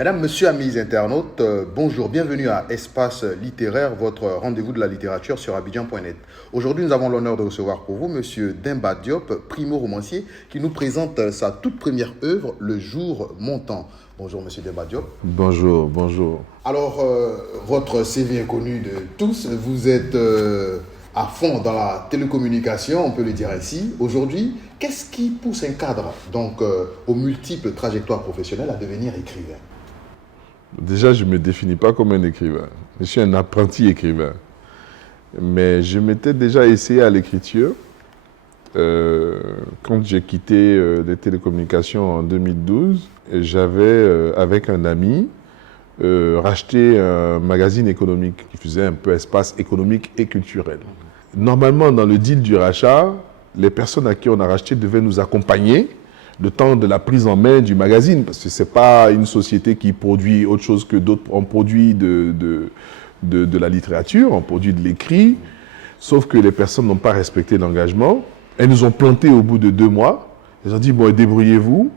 Mesdames, Messieurs, amis internautes, bonjour, bienvenue à Espace Littéraire, votre rendez-vous de la littérature sur Abidjan.net. Aujourd'hui, nous avons l'honneur de recevoir pour vous Monsieur Demba Diop, primo-romancier, qui nous présente sa toute première œuvre, Le jour montant. Bonjour Monsieur Demba Diop. Bonjour, bonjour. Alors, votre CV est connu de tous, vous êtes à fond dans la télécommunication, on peut le dire ainsi. Aujourd'hui, qu'est-ce qui pousse un cadre, donc aux multiples trajectoires professionnelles, à devenir écrivain? Déjà, je ne me définis pas comme un écrivain. Je suis un apprenti écrivain. Mais je m'étais déjà essayé à l'écriture. Quand j'ai quitté les télécommunications en 2012, j'avais, avec un ami, racheté un magazine économique qui faisait un peu espace économique et culturel. Normalement, dans le deal du rachat, les personnes à qui on a racheté devaient nous accompagner le temps de la prise en main du magazine, parce que ce n'est pas une société qui produit autre chose que d'autres. On produit de la littérature, on produit de l'écrit, sauf que les personnes n'ont pas respecté l'engagement. Elles nous ont plantés au bout de 2 mois. Elles ont dit, bon, débrouillez-vous.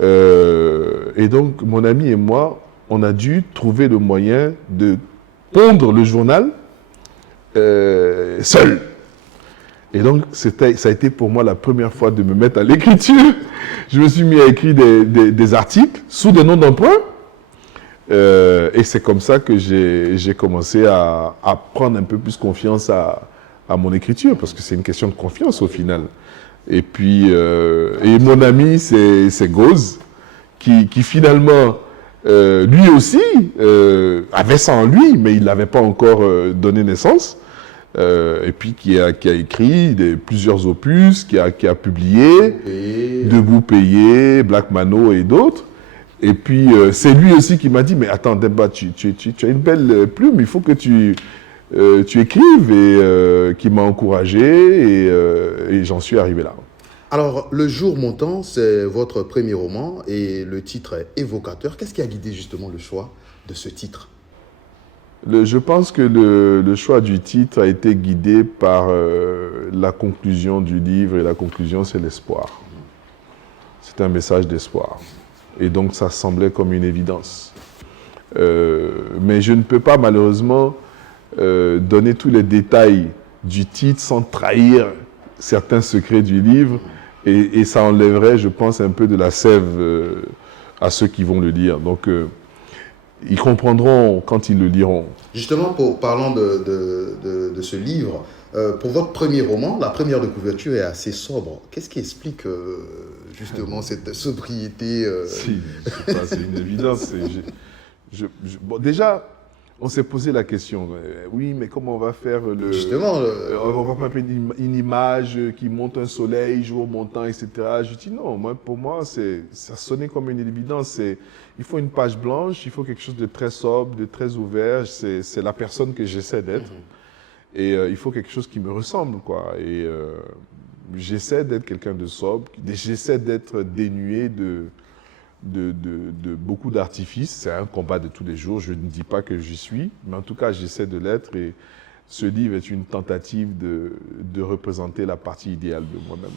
Et donc, mon ami et moi, on a dû trouver le moyen de pondre le journal seul. Et donc, ça a été pour moi la première fois de me mettre à l'écriture. Je me suis mis à écrire des articles sous des noms d'emprunt. Et c'est comme ça que j'ai commencé à prendre un peu plus confiance à mon écriture, parce que c'est une question de confiance au final. Et puis, et mon ami, c'est Gauze, qui finalement, lui aussi, avait ça en lui, mais il n'avait pas encore donné naissance. Et puis qui a écrit plusieurs opus, qui a publié, Debout payé, Black Mano et d'autres. Et puis c'est lui aussi qui m'a dit, mais attends Demba, tu as une belle plume, il faut que tu écrives, et qui m'a encouragé, et j'en suis arrivé là. Alors, Le jour montant, c'est votre premier roman et le titre est évocateur. Qu'est-ce qui a guidé justement le choix de ce titre? Je pense que le choix du titre a été guidé par la conclusion du livre, et la conclusion, c'est l'espoir. C'est un message d'espoir. Et donc, ça semblait comme une évidence. Mais je ne peux pas, malheureusement, donner tous les détails du titre sans trahir certains secrets du livre. Et ça enlèverait, je pense, un peu de la sève à ceux qui vont le lire. Donc, ils comprendront quand ils le liront. Justement, parlant de ce livre, pour votre premier roman, la première de couverture est assez sobre. Qu'est-ce qui explique justement cette sobriété Si, c'est une évidence. Bon, déjà, on s'est posé la question. Oui, mais comment on va faire Justement, on va pas faire une image qui montre un soleil, jour montant, etc. Je dis non, pour moi, ça sonnait comme une évidence. Il faut une page blanche, il faut quelque chose de très sobre, de très ouvert. C'est la personne que j'essaie d'être. Et il faut quelque chose qui me ressemble, quoi. Et j'essaie d'être quelqu'un de sobre, j'essaie d'être dénué de beaucoup d'artifices. C'est un combat de tous les jours. Je ne dis pas que j'y suis, mais en tout cas, j'essaie de l'être. Et ce livre est une tentative de représenter la partie idéale de moi-même.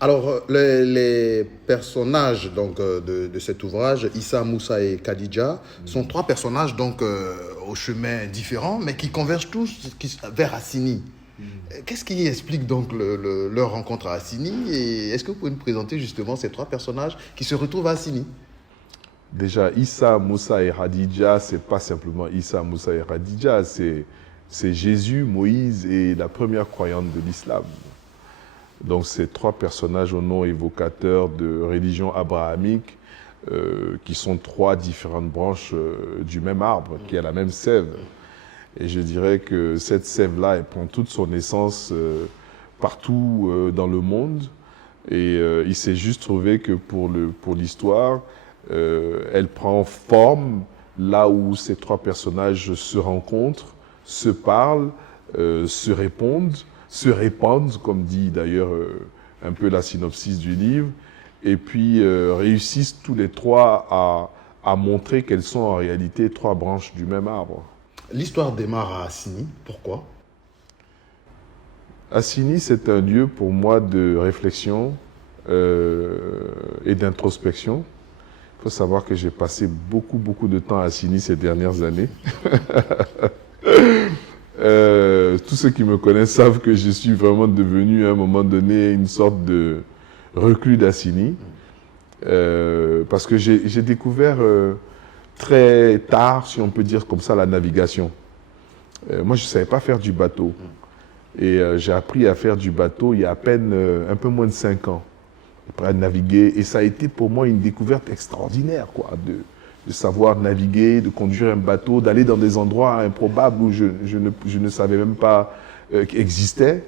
Alors, les personnages donc, de cet ouvrage, Issa, Moussa et Khadija, sont 3 personnages donc, aux chemins différents, mais qui convergent tous vers Assini. Qu'est-ce qui explique donc leur rencontre à Assini? Et est-ce que vous pouvez nous présenter justement ces 3 personnages qui se retrouvent à Assini? Déjà, Issa, Moussa et Khadija, ce n'est pas simplement Issa, Moussa et Khadija, c'est Jésus, Moïse et la première croyante de l'islam. Donc, ces 3 personnages au nom évocateur de religion abrahamique, qui sont 3 différentes branches du même arbre, qui a la même sève. Et je dirais que cette sève-là, elle prend toute son essence partout dans le monde. Et il s'est juste trouvé que pour l'histoire, elle prend forme là où ces 3 personnages se rencontrent, se parlent, se répandent, comme dit d'ailleurs un peu la synopsis du livre, et puis réussissent tous les 3 à montrer qu'elles sont en réalité 3 branches du même arbre. L'histoire démarre à Assini. Pourquoi? Assini, c'est un lieu pour moi de réflexion et d'introspection. Il faut savoir que j'ai passé beaucoup de temps à Assini ces dernières années. Tous ceux qui me connaissent savent que je suis vraiment devenu à un moment donné une sorte de reclus d'Assini. Parce que j'ai découvert très tard, si on peut dire comme ça, la navigation. Moi, je ne savais pas faire du bateau. Et j'ai appris à faire du bateau il y a à peine un peu moins de 5 ans. À naviguer. Et ça a été pour moi une découverte extraordinaire, quoi, de savoir naviguer, de conduire un bateau, d'aller dans des endroits improbables où je ne savais même pas existaient.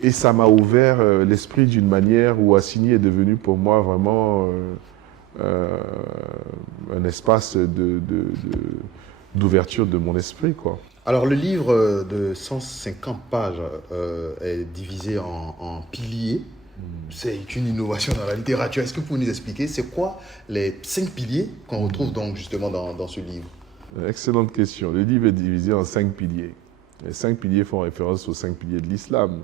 Et ça m'a ouvert l'esprit d'une manière où Assini est devenu pour moi vraiment un espace d'ouverture de mon esprit, quoi. Alors, le livre de 150 pages est divisé en piliers. C'est une innovation dans la littérature. Est-ce que vous pouvez nous expliquer c'est quoi les 5 piliers qu'on retrouve donc justement dans ce livre? Excellente question. Le livre est divisé en 5 piliers. Les 5 piliers font référence aux 5 piliers de l'islam.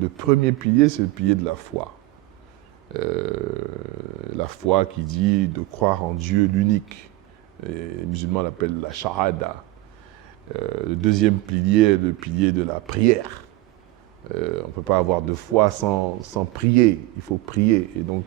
Le premier pilier, c'est le pilier de la foi. La foi qui dit de croire en Dieu l'unique. Les musulmans l'appellent la shahada. Le deuxième pilier est le pilier de la prière. On ne peut pas avoir de foi sans prier. Il faut prier. Et donc,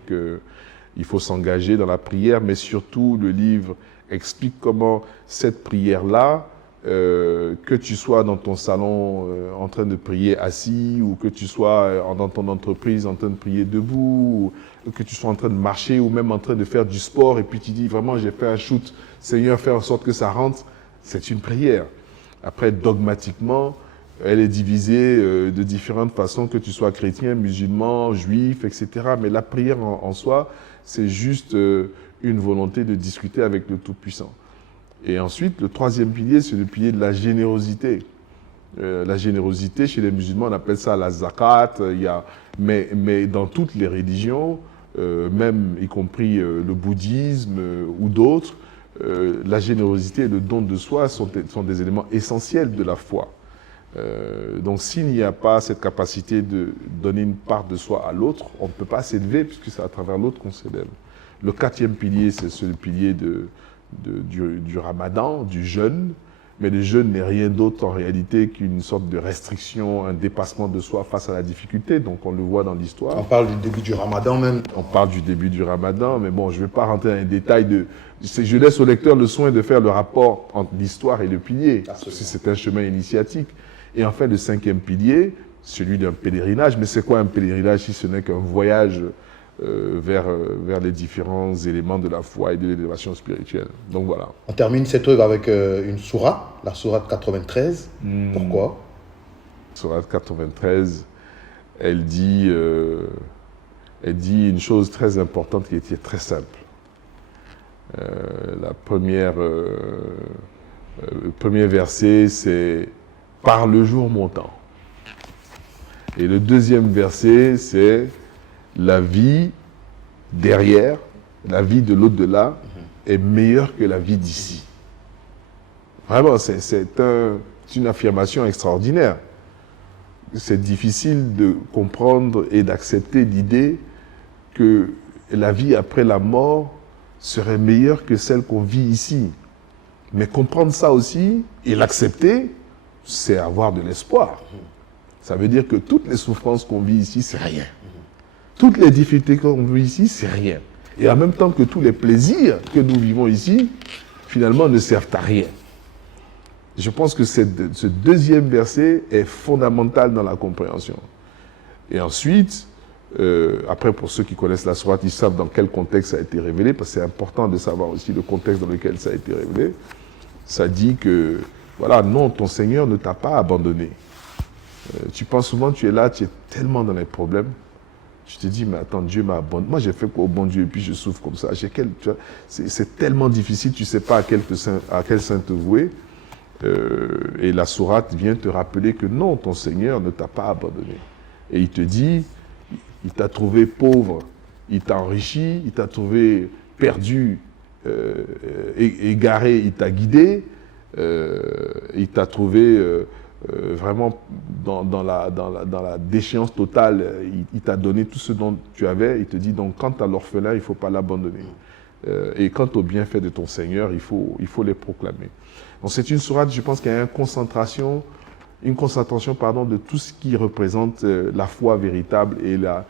il faut s'engager dans la prière. Mais surtout, le livre explique comment cette prière-là, que tu sois dans ton salon en train de prier assis, ou que tu sois dans ton entreprise en train de prier debout, ou que tu sois en train de marcher, ou même en train de faire du sport, et puis tu dis vraiment j'ai fait un shoot, Seigneur, fais en sorte que ça rentre, c'est une prière. Après, dogmatiquement, elle est divisée de différentes façons, que tu sois chrétien, musulman, juif, etc. Mais la prière en soi, c'est juste une volonté de discuter avec le Tout-Puissant. Et ensuite, le troisième pilier, c'est le pilier de la générosité. La générosité, chez les musulmans, on appelle ça la zakat. Mais dans toutes les religions, même y compris le bouddhisme ou d'autres, la générosité et le don de soi sont des éléments essentiels de la foi. Donc s'il n'y a pas cette capacité de donner une part de soi à l'autre, on ne peut pas s'élever puisque c'est à travers l'autre qu'on s'élève. Le quatrième pilier, c'est le pilier du ramadan, du jeûne. Mais le jeûne n'est rien d'autre en réalité qu'une sorte de restriction, un dépassement de soi face à la difficulté. Donc on le voit dans l'histoire. On parle du début du ramadan même. On parle du début du ramadan, mais bon, je ne vais pas rentrer dans les détails. Je laisse au lecteur le soin de faire le rapport entre l'histoire et le pilier. Absolument. C'est un chemin initiatique. Et enfin, le cinquième pilier, celui d'un pèlerinage. Mais c'est quoi un pèlerinage si ce n'est qu'un voyage vers les différents éléments de la foi et de l'élévation spirituelle. Donc voilà. On termine cette œuvre avec une sourate, la sourate 93. Pourquoi? Sourate 93, elle dit une chose très importante qui était très simple. Le premier verset, c'est « Par le jour montant ». Et le deuxième verset, c'est la vie derrière, la vie de l'au-delà est meilleure que la vie d'ici. Vraiment, c'est une affirmation extraordinaire. C'est difficile de comprendre et d'accepter l'idée que la vie après la mort serait meilleure que celle qu'on vit ici. Mais comprendre ça aussi et l'accepter, c'est avoir de l'espoir. Ça veut dire que toutes les souffrances qu'on vit ici, c'est rien. Toutes les difficultés qu'on vit ici, c'est rien. Et en même temps que tous les plaisirs que nous vivons ici, finalement, ne servent à rien. Je pense que ce deuxième verset est fondamental dans la compréhension. Et ensuite, après, pour ceux qui connaissent la sourate, ils savent dans quel contexte ça a été révélé, parce que c'est important de savoir aussi le contexte dans lequel ça a été révélé. Ça dit que, voilà, non, ton Seigneur ne t'a pas abandonné. Tu penses souvent, tu es là, tu es tellement dans les problèmes. Tu te dis, mais attends, Dieu m'a abandonné. Moi, j'ai fait quoi au bon Dieu et puis je souffre comme ça. C'est tellement difficile, tu ne sais pas à quel saint te vouer. Et la sourate vient te rappeler que non, ton Seigneur ne t'a pas abandonné. Et il te dit, il t'a trouvé pauvre, il t'a enrichi, il t'a trouvé perdu, égaré, il t'a guidé, il t'a trouvé vraiment dans la déchéance totale, il t'a donné tout ce dont tu avais, il te dit donc quant à l'orphelin, il ne faut pas l'abandonner. Et quant aux bienfaits de ton Seigneur, il faut les proclamer. Donc c'est une sourate, je pense qu'il y a une concentration de tout ce qui représente la foi véritable et la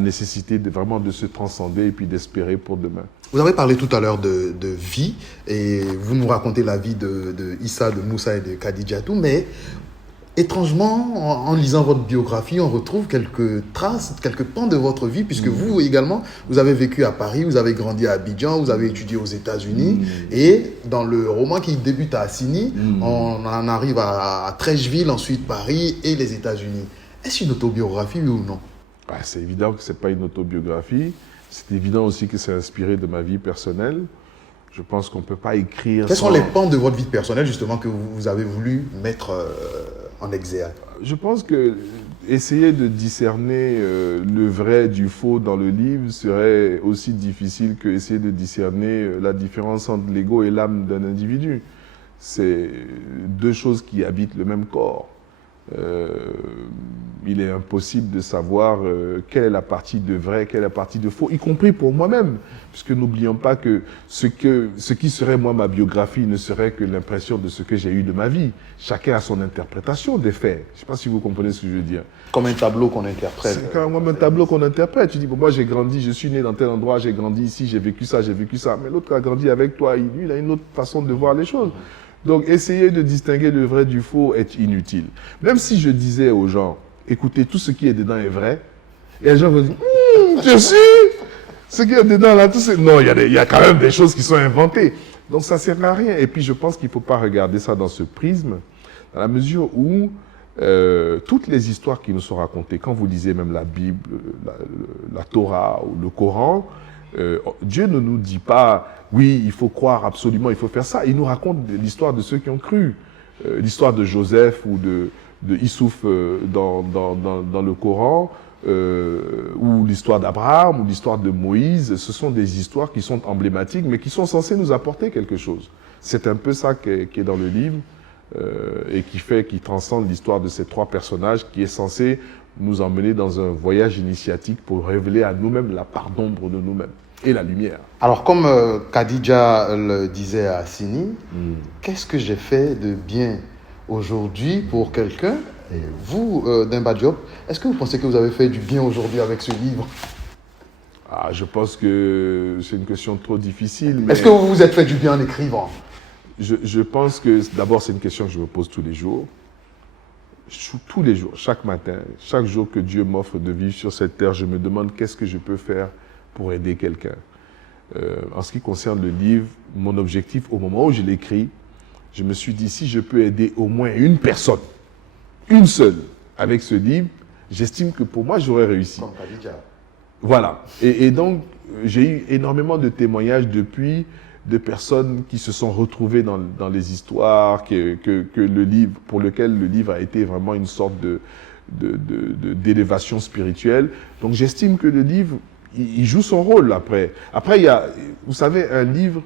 nécessité vraiment de se transcender et puis d'espérer pour demain. Vous avez parlé tout à l'heure de vie et vous nous racontez la vie de Issa, de Moussa et de Khadijatou, mais étrangement, en lisant votre biographie, on retrouve quelques traces, quelques pans de votre vie, puisque vous également, vous avez vécu à Paris, vous avez grandi à Abidjan, vous avez étudié aux États-Unis, et dans le roman qui débute à Assini, on en arrive à Trècheville, ensuite Paris et les États-Unis. Est-ce une autobiographie, oui ou non? C'est évident que ce n'est pas une autobiographie. C'est évident aussi que c'est inspiré de ma vie personnelle. Je pense qu'on ne peut pas écrire... Quels sont les pans de votre vie personnelle, justement, que vous avez voulu mettre en exergue? Je pense que essayer de discerner le vrai du faux dans le livre serait aussi difficile que essayer de discerner la différence entre l'ego et l'âme d'un individu. C'est deux choses qui habitent le même corps. Il est impossible de savoir quelle est la partie de vrai, quelle est la partie de faux, y compris pour moi-même. Puisque n'oublions pas que ce qui serait moi ma biographie ne serait que l'impression de ce que j'ai eu de ma vie. Chacun a son interprétation des faits. Je ne sais pas si vous comprenez ce que je veux dire. Comme un tableau qu'on interprète. C'est comme un tableau qu'on interprète. Tu dis, bon, moi j'ai grandi, je suis né dans tel endroit, j'ai grandi ici, j'ai vécu ça. Mais l'autre a grandi avec toi, lui, il a une autre façon de voir les choses. Donc, essayer de distinguer le vrai du faux est inutile. Même si je disais aux gens, écoutez, tout ce qui est dedans est vrai, et les gens vont dire, je suis, ce qui est dedans là, tout c'est... Non, il y a quand même des choses qui sont inventées. Donc, ça ne sert à rien. Et puis, je pense qu'il ne faut pas regarder ça dans ce prisme, dans la mesure où toutes les histoires qui nous sont racontées, quand vous lisez même la Bible, la Torah ou le Coran, Dieu ne nous dit pas, oui, il faut croire absolument, il faut faire ça. Il nous raconte l'histoire de ceux qui ont cru. L'histoire de Joseph ou de Issouf dans le Coran, ou l'histoire d'Abraham, ou l'histoire de Moïse, ce sont des histoires qui sont emblématiques, mais qui sont censées nous apporter quelque chose. C'est un peu ça qui est dans le livre, et qui transcende l'histoire de ces trois personnages, qui est censé nous emmener dans un voyage initiatique pour révéler à nous-mêmes la part d'ombre de nous-mêmes et la lumière. Alors, comme Khadija le disait à Assini, qu'est-ce que j'ai fait de bien aujourd'hui pour quelqu'un? Et vous, Demba Diop, est-ce que vous pensez que vous avez fait du bien aujourd'hui avec ce livre? Je pense que c'est une question trop difficile. Mais... Est-ce que vous vous êtes fait du bien en écrivant? Je pense que d'abord, c'est une question que je me pose tous les jours. Tous les jours, chaque matin, chaque jour que Dieu m'offre de vivre sur cette terre, je me demande qu'est-ce que je peux faire pour aider quelqu'un. En ce qui concerne le livre, mon objectif, au moment où je l'écris, je me suis dit, si je peux aider au moins une personne, une seule, avec ce livre, j'estime que pour moi, j'aurais réussi. Comme Khadija. Voilà. Et donc, j'ai eu énormément de témoignages depuis de personnes qui se sont retrouvées dans les histoires, pour lequel le livre a été vraiment une sorte d'élévation spirituelle. Donc j'estime que le livre, il joue son rôle après. Après, il y a, vous savez, un livre,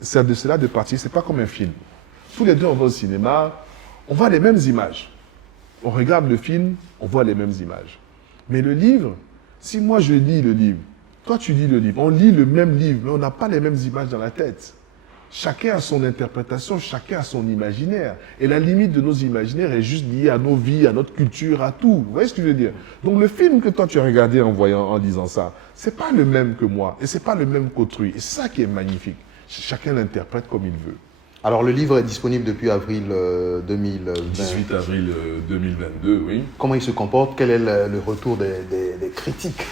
c'est de cela de partir, c'est pas comme un film. Tous les deux, on va au cinéma, on voit les mêmes images. On regarde le film, on voit les mêmes images. Mais le livre, si moi je lis le livre, toi, tu lis le livre. On lit le même livre, mais on n'a pas les mêmes images dans la tête. Chacun a son interprétation, chacun a son imaginaire. Et la limite de nos imaginaires est juste liée à nos vies, à notre culture, à tout. Vous voyez ce que je veux dire? Donc le film que toi, tu as regardé en lisant ça, c'est pas le même que moi. Et c'est pas le même qu'autrui. Et c'est ça qui est magnifique. Chacun l'interprète comme il veut. Alors, le livre est disponible depuis avril 2020. 18 avril 2022, oui. Comment il se comporte? Quel est le retour des critiques?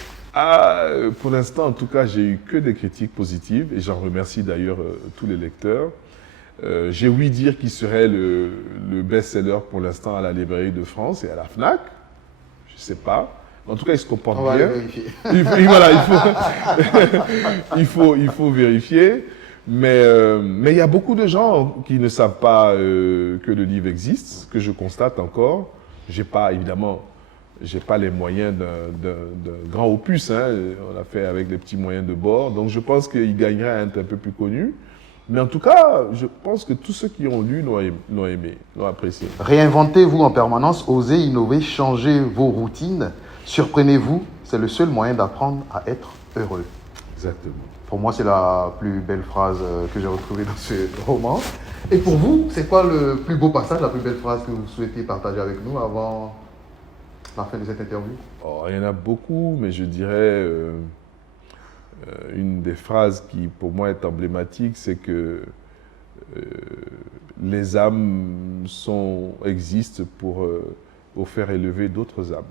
Pour l'instant, en tout cas, j'ai eu que des critiques positives et j'en remercie d'ailleurs tous les lecteurs. J'ai ouï dire qu'il serait le best-seller pour l'instant à la Librairie de France et à la FNAC. Je ne sais pas. En tout cas, il se comporte bien. On va le vérifier. Voilà, il faut vérifier. Mais il y a beaucoup de gens qui ne savent pas que le livre existe, que je constate encore. Évidemment, j'ai pas les moyens d'un grand opus. Hein. On l'a fait avec les petits moyens de bord. Donc, je pense qu'il gagnerait à être un peu plus connu. Mais en tout cas, je pense que tous ceux qui ont lu l'ont aimé, l'ont apprécié. Réinventez-vous en permanence, osez innover, changez vos routines, surprenez-vous. C'est le seul moyen d'apprendre à être heureux. Exactement. Pour moi, c'est la plus belle phrase que j'ai retrouvée dans ce roman. Et pour vous, c'est quoi le plus beau passage, la plus belle phrase que vous souhaitez partager avec nous avant la fin de cette interview? Oh, il y en a beaucoup, mais je dirais une des phrases qui pour moi est emblématique, c'est que les âmes existent pour faire élever d'autres âmes.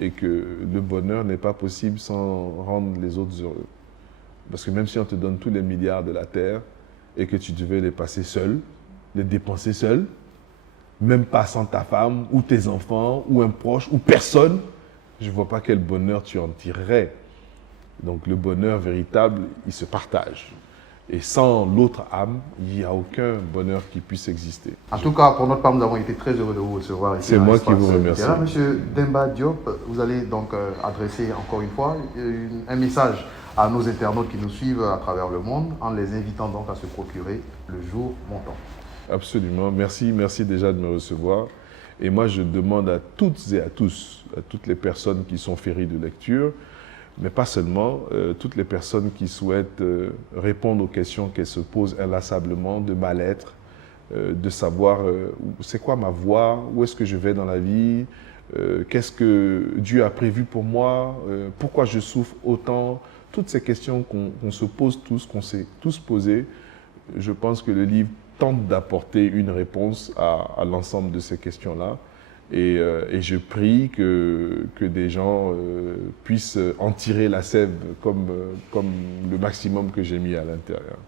Et que le bonheur n'est pas possible sans rendre les autres heureux. Parce que même si on te donne tous les milliards de la terre et que tu devais les passer seul, les dépenser seul, même pas sans ta femme ou tes enfants ou un proche ou personne, je ne vois pas quel bonheur tu en tirerais. Donc le bonheur véritable, il se partage. Et sans l'autre âme, il n'y a aucun bonheur qui puisse exister. En tout cas, pour notre part, nous avons été très heureux de vous recevoir ici. C'est moi qui vous remercie. Monsieur Demba Diop, vous allez donc adresser encore une fois un message à nos internautes qui nous suivent à travers le monde, en les invitant donc à se procurer Le Jour Montant. Absolument. Merci déjà de me recevoir. Et moi, je demande à toutes et à tous, à toutes les personnes qui sont férues de lecture, mais pas seulement, toutes les personnes qui souhaitent répondre aux questions qu'elles se posent inlassablement, de mal-être, de savoir c'est quoi ma voie, où est-ce que je vais dans la vie, qu'est-ce que Dieu a prévu pour moi, pourquoi je souffre autant, toutes ces questions qu'on se pose tous, qu'on s'est tous posées. Je pense que le livre tente d'apporter une réponse à l'ensemble de ces questions-là. Et je prie que des gens puissent en tirer la sève comme le maximum que j'ai mis à l'intérieur.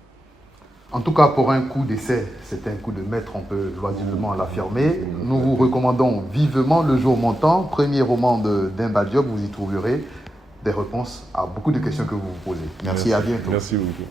En tout cas, pour un coup d'essai, c'est un coup de maître, on peut loisiblement l'affirmer. Nous vous recommandons vivement Le Jour Montant, premier roman de Demba Diop. Vous y trouverez des réponses à beaucoup de questions que vous vous posez. Merci, à bientôt. Merci beaucoup.